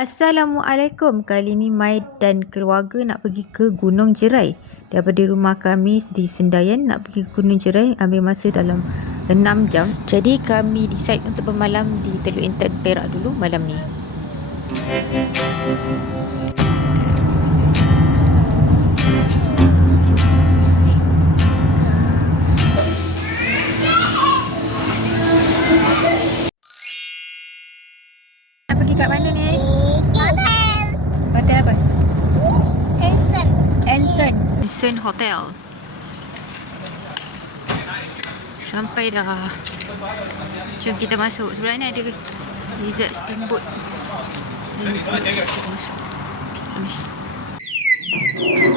Assalamualaikum. Kali ni Mai dan keluarga nak pergi ke Gunung Jerai. Daripada rumah kami di Sendayan nak pergi ke Gunung Jerai ambil masa dalam 6 jam. Jadi kami decide untuk bermalam di Teluk Intan Perak dulu malam ni. Nak pergi kat mana ni? Hotel. Hotel apa? Anson Hotel. Sampai dah. Jom kita masuk. Sebelah ni ada Lizard Steamboat.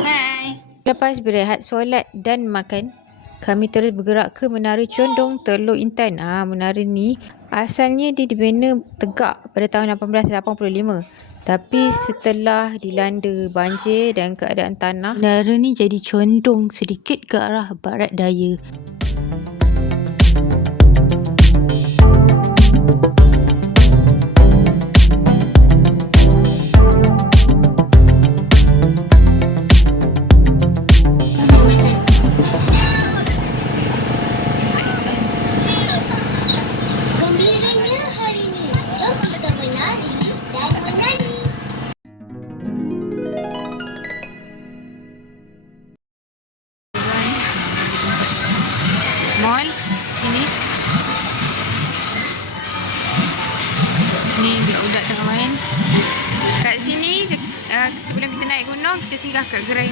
Hai. Lepas berehat, solat dan makan, kami terus bergerak ke Menara Condong Teluk Intan. Menara ni asalnya dia dibina tegak pada tahun 1885. Tapi setelah dilanda banjir dan keadaan tanah, menara ni jadi condong sedikit ke arah barat daya. Gembiranya hari ni. Jom kita menari dan menyanyi. Mall sini. Ni budak-budak tengah main. Kat sini sebelum kita naik gunung, kita singgah kat Gerai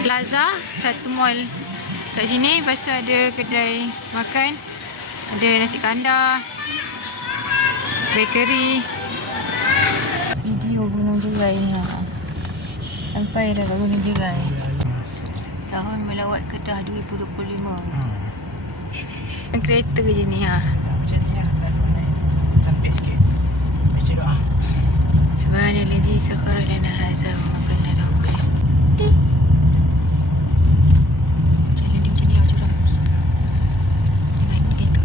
Plaza, satu mall kat sini. Lepas tu ada kedai makan, ada nasi kandar, bakery. Video Gunung Jerai. Sampai dah kat Gunung Jerai. Tahun melawat Kedah 2025. Kereta je ni. Macam ni lah. Sampai sikit. Baca doa. Subhanallazi sakhara lana hadza wa ma kunna lahu muqrinin. Jalan dia macam ni curang. Dia naik kereta.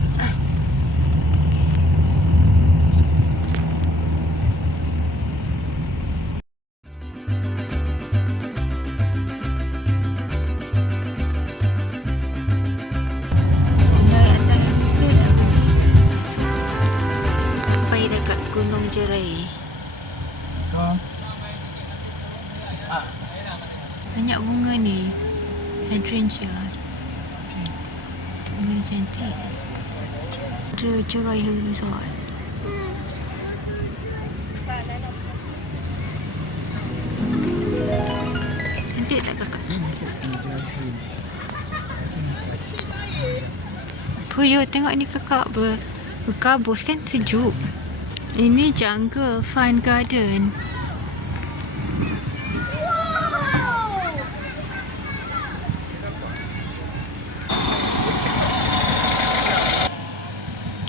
Sampai dekat Gunung Jerai. Banyak bunga ni. Hydrangea. Bunga cantik. Ada Jerai Hill Resort. Cantik tak kakak? Puyuh, tengok ni kakak berkabus kan, sejuk. Ini Jungle Fun Garden.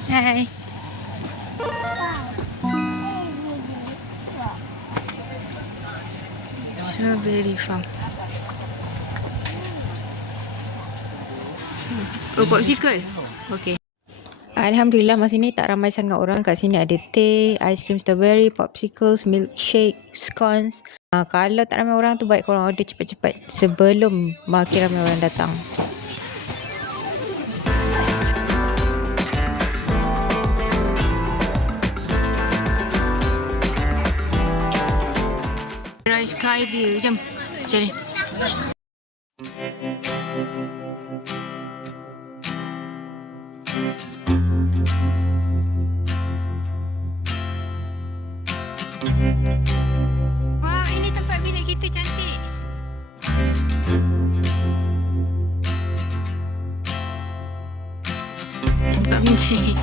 Hai. Strawberry farm. Oh, popsicle. Okey. Alhamdulillah masa ni tak ramai sangat orang. Kat sini ada teh, aiskrim strawberry, popsicles, milkshake, scones. Kalau tak ramai orang tu baik korang order cepat-cepat sebelum makin ramai orang datang. Sky view. Jom. Macam ni. Wah, ini tempat bilik kita cantik. Tempat kunci.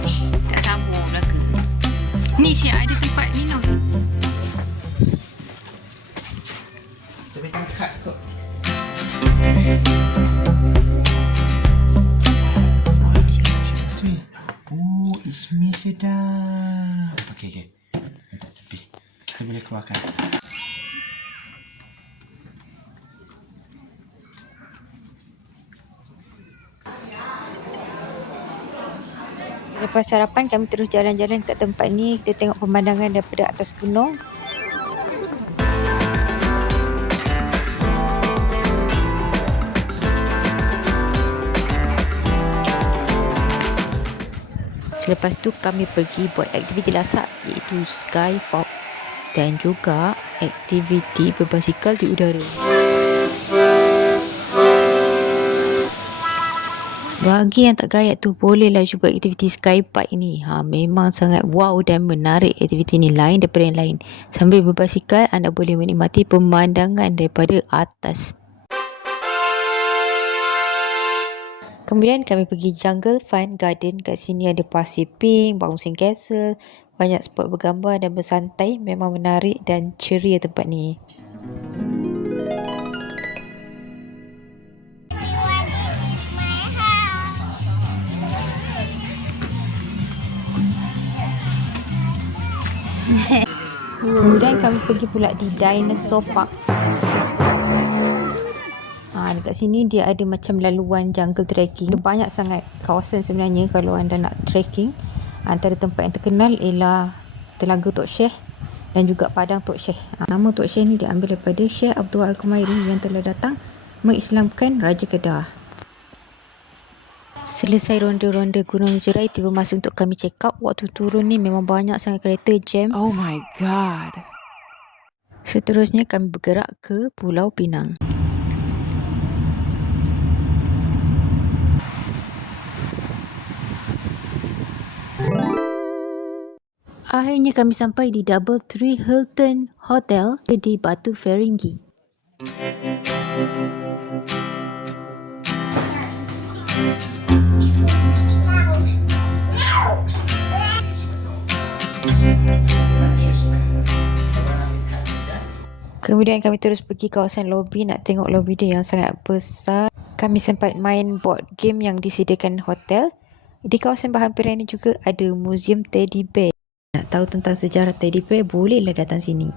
Tak sambung belaka. Ni siap ada tempat minum. Tapi tangkat kot. Oh, it's me sedap. Okey. Letak tepi. Kita boleh keluarkan. Lepas sarapan kami terus jalan-jalan kat tempat ni. Kita tengok pemandangan daripada atas gunung. Selepas tu kami pergi buat aktiviti lasak iaitu Skyfall dan juga aktiviti berbasikal di udara. Bagi yang tak gayat tu, bolehlah cuba aktiviti skybike ni. Memang sangat wow dan menarik aktiviti ni, lain daripada yang lain. Sambil berbasikal, anda boleh menikmati pemandangan daripada atas. Kemudian kami pergi Jungle Fun Garden. Kat sini ada pasir pink, bouncing castle, banyak spot bergambar dan bersantai. Memang menarik dan ceria tempat ni. Kemudian kami pergi pula di Dinosaur Park. Dekat sini dia ada macam laluan jungle trekking. Ada banyak sangat kawasan sebenarnya kalau anda nak trekking. Antara tempat yang terkenal ialah Telaga Tok Syekh dan juga Padang Tok Syekh. Nama Tok Syekh ni diambil daripada Syekh Abdul Al-Khumairi yang telah datang mengislamkan Raja Kedah. Selesai ronda-ronda Gunung Jerai, tiba masa untuk kami check out. Waktu turun ni memang banyak sangat kereta jam. Oh my god. Seterusnya kami bergerak ke Pulau Pinang. Akhirnya kami sampai di Doubletree Hilton Hotel di Batu Ferringhi. Kemudian kami terus pergi kawasan lobi nak tengok lobi dia yang sangat besar. Kami sempat main board game yang disediakan hotel. Di kawasan berhampiran ini juga ada muzium teddy bear. Nak tahu tentang sejarah teddy bear, bolehlah datang sini.